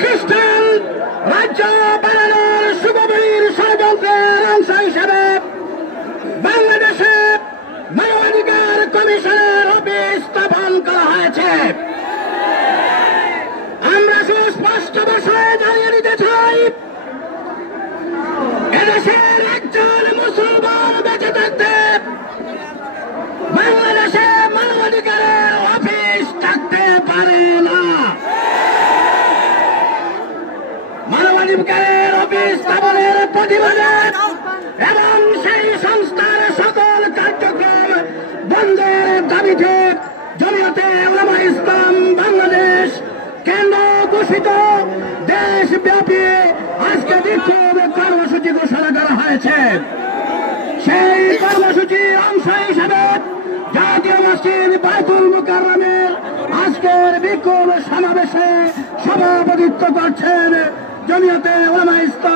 খ্রিস্টান রাজ্য বানানোর সুগভীর ষড়যন্ত্রের অংশ হিসেবে বাংলাদেশে মানবাধিকার কমিশনের অফিস স্থাপন করা হয়েছে। আমরা সুস্পষ্ট ভাষায় জানিয়ে দিতে চাই, এদেশের একজন মুসলমান বেঁচে থাকতে বাংলাদেশে মানবাধিকারের অফিস থাকতে পারে না। মানবাধিকারের অফিস স্থাপনের প্রতিবাদে এবং সেই সংস্থার সকল কার্যক্রম বন্ধের দাবিতে জমিয়তে উলামা ইসলাম বাংলাদেশ কেন্দ্র ঘোষিত দেশব্যাপী আজকে বিক্ষোভ কর্মসূচি ঘোষণা করা হয়েছে। সেই কর্মসূচির অংশ হিসেবে জাতীয় মসজিদ বাইতুল মুকাররমের আজকের বিক্ষোভ সমাবেশে সভাপতিত্ব করছেন জমিয়তে উলামা ইসলাম